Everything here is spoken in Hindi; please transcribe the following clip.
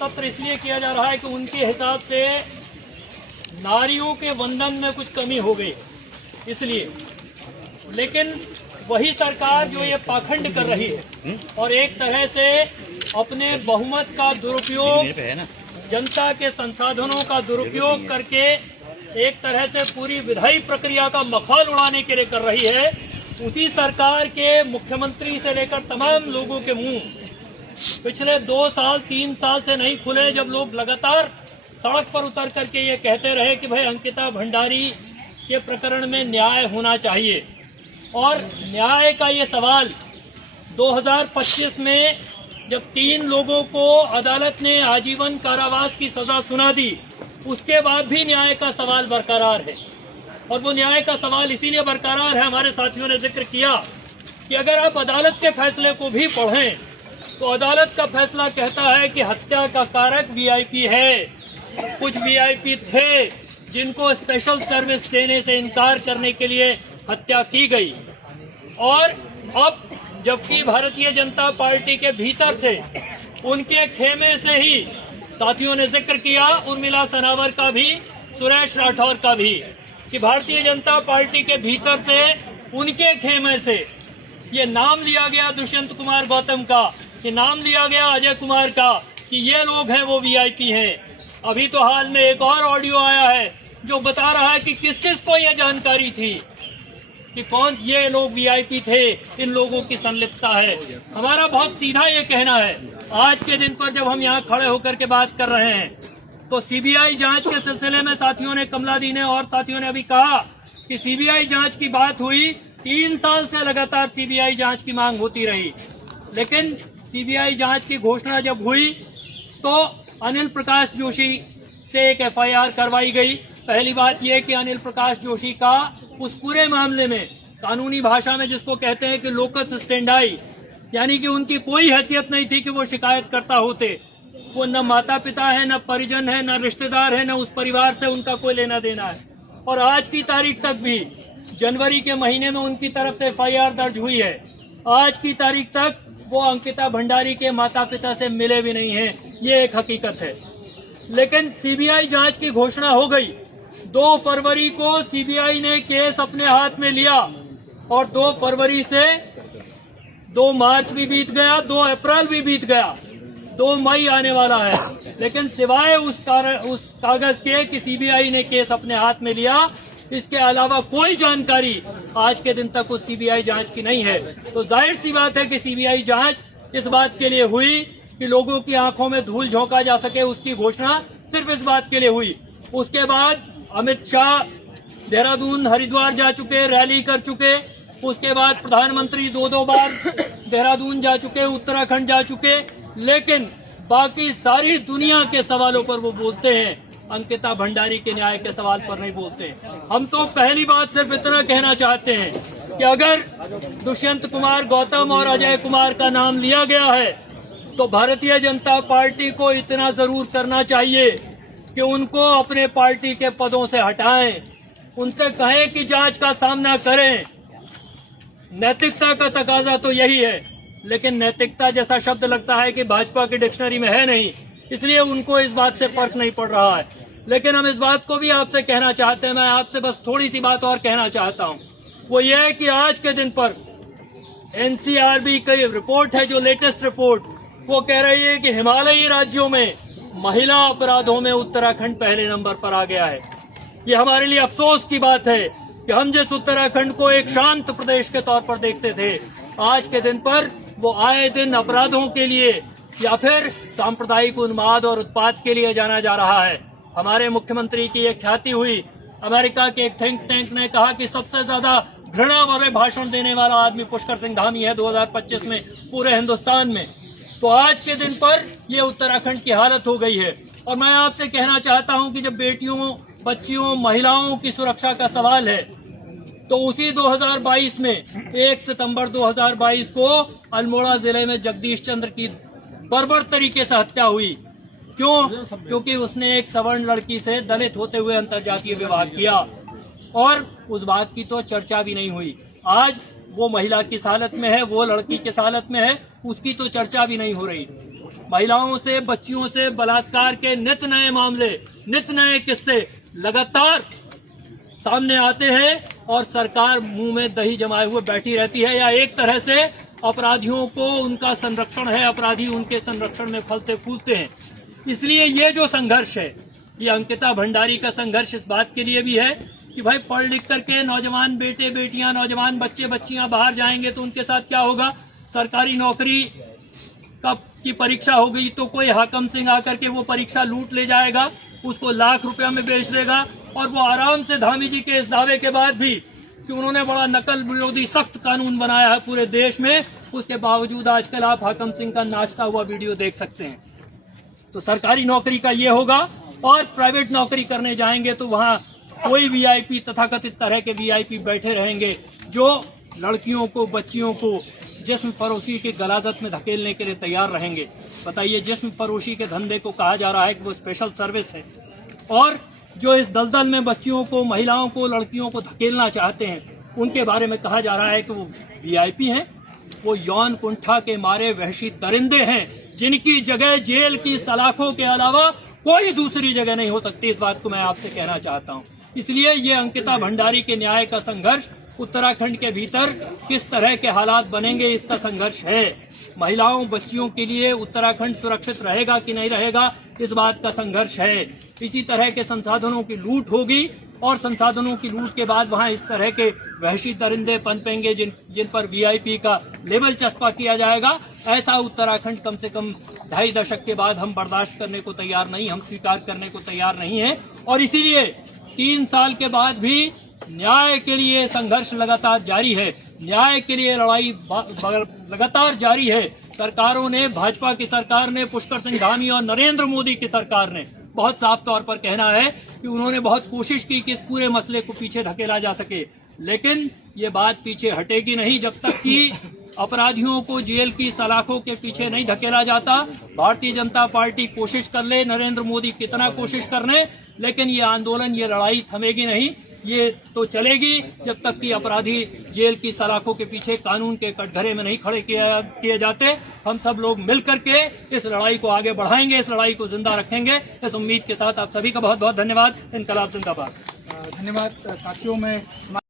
सत्र इसलिए किया जा रहा है कि उनके हिसाब से नारियों के वंदन में कुछ कमी हो गई इसलिए। लेकिन वही सरकार जो ये पाखंड कर रही है और एक तरह से अपने बहुमत का दुरुपयोग, जनता के संसाधनों का दुरुपयोग करके एक तरह से पूरी विधायी प्रक्रिया का मखौल उड़ाने के लिए कर रही है, उसी सरकार के मुख्यमंत्री से लेकर तमाम लोगों के मुंह पिछले 2 साल 3 साल से नहीं खुले, जब लोग लगातार सड़क पर उतर करके ये कहते रहे कि भाई अंकिता भंडारी के प्रकरण में न्याय होना चाहिए। और न्याय का ये सवाल 2025 में जब 3 लोगों को अदालत ने आजीवन कारावास की सजा सुना दी, उसके बाद भी न्याय का सवाल बरकरार है। और वो न्याय का सवाल इसीलिए बरकरार है, हमारे साथियों ने जिक्र किया कि अगर आप अदालत के फैसले को भी पढ़ें तो अदालत का फैसला कहता है कि हत्या का कारक वीआईपी है। कुछ वीआईपी थे जिनको स्पेशल सर्विस देने से इनकार करने के लिए हत्या की गई। और अब जबकि भारतीय जनता पार्टी के भीतर से, उनके खेमे से ही, साथियों ने जिक्र किया उर्मिला सनावर का भी, सुरेश राठौर का भी, कि भारतीय जनता पार्टी के भीतर से, उनके खेमे से ये नाम लिया गया दुष्यंत कुमार गौतम का, कि नाम लिया गया अजय कुमार का, कि ये लोग हैं वो वीआईपी हैं। अभी तो हाल में एक और ऑडियो आया है जो बता रहा है कि किस किस को ये जानकारी थी कि कौन ये लोग वीआईपी थे, इन लोगों की संलिप्तता है। हमारा बहुत सीधा ये कहना है, आज के दिन पर जब हम यहाँ खड़े होकर के बात कर रहे हैं तो सीबीआई जांच के सिलसिले में साथियों ने, कमला दी ने और साथियों ने अभी कहा कि सीबीआई जांच की बात हुई, 3 साल से लगातार सीबीआई जांच की मांग होती रही। लेकिन सीबीआई जांच की घोषणा जब हुई तो अनिल प्रकाश जोशी से एक एफआईआर करवाई गई। पहली बात यह कि अनिल प्रकाश जोशी का उस पूरे मामले में, कानूनी भाषा में जिसको कहते हैं कि लोकस स्टेंडाई, यानी कि उनकी कोई हैसियत नहीं थी कि वो शिकायतकर्ता होते। वो न माता पिता है, न परिजन है, न रिश्तेदार है, न उस परिवार से उनका कोई लेना देना है। और आज की तारीख तक भी, जनवरी के महीने में उनकी तरफ से एफआईआर दर्ज हुई है, आज की तारीख तक वो अंकिता भंडारी के माता पिता से मिले भी नहीं हैं। ये एक हकीकत है। लेकिन सीबीआई जांच की घोषणा हो गई। 2 फरवरी को सीबीआई ने केस अपने हाथ में लिया और 2 फरवरी से 2 मार्च भी बीत गया, 2 अप्रैल भी बीत गया, 2 मई आने वाला है। लेकिन सिवाय उस कागज के कि सीबीआई ने केस अपने हाथ में लिया, इसके अलावा कोई जानकारी आज के दिन तक उस सीबीआई जांच की नहीं है। तो जाहिर सी बात है कि सीबीआई जांच इस बात के लिए हुई कि लोगों की आंखों में धूल झोंका जा सके, उसकी घोषणा सिर्फ इस बात के लिए हुई। उसके बाद अमित शाह देहरादून, हरिद्वार जा चुके, रैली कर चुके। उसके बाद प्रधानमंत्री 2 बार देहरादून जा चुके, उत्तराखंड जा चुके। लेकिन बाकी सारी दुनिया के सवालों पर वो बोलते हैं, अंकिता भंडारी के न्याय के सवाल पर नहीं बोलते। हम तो पहली बात सिर्फ इतना कहना चाहते हैं कि अगर दुष्यंत कुमार गौतम और अजय कुमार का नाम लिया गया है तो भारतीय जनता पार्टी को इतना जरूर करना चाहिए कि उनको अपने पार्टी के पदों से हटाएं, उनसे कहें कि जांच का सामना करें। नैतिकता का तकाजा तो यही है, लेकिन नैतिकता जैसा शब्द लगता है कि भाजपा की डिक्शनरी में है नहीं, इसलिए उनको इस बात से फर्क नहीं पड़ रहा है। लेकिन हम इस बात को भी आपसे कहना चाहते हैं, मैं आपसे बस थोड़ी सी बात और कहना चाहता हूं, वो ये है कि आज के दिन पर एनसीआरबी की रिपोर्ट है, जो लेटेस्ट रिपोर्ट, वो कह रही है कि हिमालयी राज्यों में महिला अपराधों में उत्तराखंड पहले नंबर पर आ गया है। ये हमारे लिए अफसोस की बात है कि हम जिस उत्तराखंड को एक शांत प्रदेश के तौर पर देखते थे, आज के दिन पर वो आए दिन अपराधों के लिए या फिर सांप्रदायिक उन्माद और उत्पाद के लिए जाना जा रहा है। हमारे मुख्यमंत्री की एक ख्याति हुई, अमेरिका के एक थिंक टैंक ने कहा कि सबसे ज्यादा घृणा वाले भाषण देने वाला आदमी पुष्कर सिंह धामी है 2025 में पूरे हिंदुस्तान में। तो आज के दिन पर ये उत्तराखंड की हालत हो गई है। और मैं आपसे कहना चाहता हूं कि जब बेटियों, बच्चियों, महिलाओं की सुरक्षा का सवाल है, तो उसी 2022 में 1 सितंबर 2022 को अल्मोड़ा जिले में जगदीश चंद्र की बर्बर तरीके से हत्या हुई। क्यों? क्योंकि उसने एक सवर्ण लड़की से दलित होते हुए अंतर्जातीय विवाह किया और उस बात की तो चर्चा भी नहीं हुई। आज वो महिला किस हालत में है, वो लड़की किस हालत में है, उसकी तो चर्चा भी नहीं हो रही। महिलाओं से, बच्चियों से बलात्कार के नित नए मामले, नित नए किस्से लगातार सामने आते हैं और सरकार मुंह में दही जमाए हुए बैठी रहती है, या एक तरह से अपराधियों को उनका संरक्षण है, अपराधी उनके संरक्षण में फलते फूलते हैं। इसलिए ये जो संघर्ष है, ये अंकिता भंडारी का संघर्ष इस बात के लिए भी है कि भाई पढ़ लिख करके नौजवान बेटे बेटियां, नौजवान बच्चे बच्चियां बाहर जाएंगे तो उनके साथ क्या होगा। सरकारी नौकरी की परीक्षा हो गई तो कोई हाकम सिंह आकर के वो परीक्षा लूट ले जाएगा, उसको लाख रुपया में बेच देगा, और वो आराम से धामी जी के इस दावे के बाद भी कि उन्होंने बड़ा नकल विरोधी सख्त कानून बनाया है पूरे देश में, उसके बावजूद आजकल आप हाकम सिंह का नाचता हुआ वीडियो देख सकते हैं। तो सरकारी नौकरी का ये होगा, और प्राइवेट नौकरी करने जाएंगे तो वहां कोई वीआईपी, तथाकथित तरह के वीआईपी बैठे रहेंगे जो लड़कियों को, बच्चियों को जिस्म फरोशी की गलाजत में धकेलने के लिए तैयार रहेंगे। बताइए, जिस्म फरोशी के धंधे को कहा जा रहा है कि वो स्पेशल सर्विस है, और जो इस दलदल में बच्चियों को, महिलाओं को, लड़कियों को धकेलना चाहते हैं उनके बारे में कहा जा रहा है कि वो वीआईपी हैं, वो यौन कुंठा के मारे वहशी दरिंदे हैं, जिनकी जगह जेल की सलाखों के अलावा कोई दूसरी जगह नहीं हो सकती। इस बात को मैं आपसे कहना चाहता हूं। इसलिए ये अंकिता भंडारी के न्याय का संघर्ष उत्तराखंड के भीतर किस तरह के हालात बनेंगे, इसका संघर्ष है। महिलाओं, बच्चियों के लिए उत्तराखंड सुरक्षित रहेगा कि नहीं रहेगा, इस बात का संघर्ष है। इसी तरह के संसाधनों की लूट होगी, और संसाधनों की लूट के बाद वहां इस तरह के वहशी दरिंदे पनपेंगे जिन पर वीआईपी का लेबल चस्पा किया जाएगा। ऐसा उत्तराखंड कम से कम 2.5 दशक के बाद हम बर्दाश्त करने को तैयार नहीं, हम स्वीकार करने को तैयार नहीं है। और इसीलिए 3 साल के बाद भी न्याय के लिए संघर्ष लगातार जारी है, न्याय के लिए लड़ाई लगातार जारी है। सरकारों ने, भाजपा की सरकार ने, पुष्कर सिंह धामी और नरेंद्र मोदी की सरकार ने बहुत साफ तौर पर कहना है कि उन्होंने बहुत कोशिश की कि इस पूरे मसले को पीछे धकेला जा सके, लेकिन ये बात पीछे हटेगी नहीं जब तक कि अपराधियों को जेल की सलाखों के पीछे नहीं धकेला जाता। भारतीय जनता पार्टी कोशिश कर ले, नरेंद्र मोदी कितना कोशिश कर ले, लेकिन ये आंदोलन, ये लड़ाई थमेगी नहीं। ये तो चलेगी जब तक कि अपराधी जेल की सलाखों के पीछे, कानून के कटघरे में नहीं खड़े किए जाते। हम सब लोग मिलकर के इस लड़ाई को आगे बढ़ाएंगे, इस लड़ाई को जिंदा रखेंगे। इस उम्मीद के साथ आप सभी का बहुत बहुत धन्यवाद। इनकलाब जिंदाबाद। धन्यवाद साथियों। में